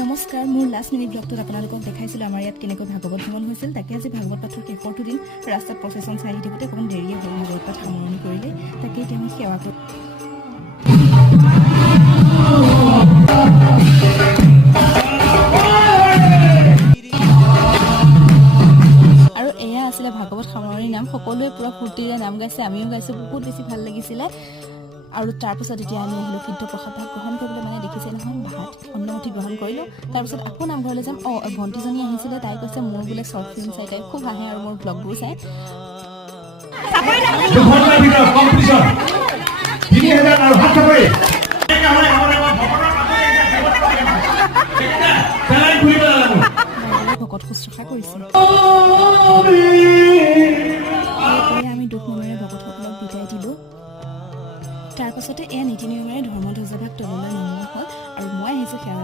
নমস্কাৰ, মোৰ last minute ব্লগটোত আপোনালোকক দেখাইছিলোঁ আমাৰ ইয়াত কেনেকৈ ভাগৱত ভ্ৰমণ হৈছিল। তাকে আজি ভাগৱত পাঠৰ শেষৰটো দিন ৰাস্তাত প্ৰচেশ্যন চাই আহি থাকোঁতে অকণমান দেৰিয়ে হ'ল। ভাগৱত পাঠ সামৰণি কৰিলে, তাকে এতিয়া আমি সেৱা কৰোঁ। আৰু এয়া আছিলে ভাগৱত সামৰণিৰ নাম। সকলোৱে পূৰা ফূৰ্তিৰে নাম গাইছে, আমিও গাইছোঁ, বহুত বেছি ভাল লাগিছিলে। আৰু তাৰপিছত এতিয়া আমি আহিলোঁ সিদ্ধ প্ৰসাদ ভাগ গ্ৰহণ কৰিবলৈ, মানে দেখিছে নহয় ভাত অন্নমুঠি গ্ৰহণ কৰিলোঁ। তাৰপিছত আকৌ নামঘৰলৈ যাম। ভণ্টিজনী আহিছিলে, তাই কৈছে মোৰ বোলে শ্বৰ্ট ফিল্ম চাই, তাই খুব হাঁহে আৰু মোৰ ব্লগবোৰ চাই। ভকত শুশ্ৰূষা কৰিছে। আমি দুখ মনেৰে ভকতসকলক বিদায় দিলোঁ। তাৰপাছতে এয়া নীতি নিয়মেৰে ধৰ্মধ্বজাভাগ তললৈ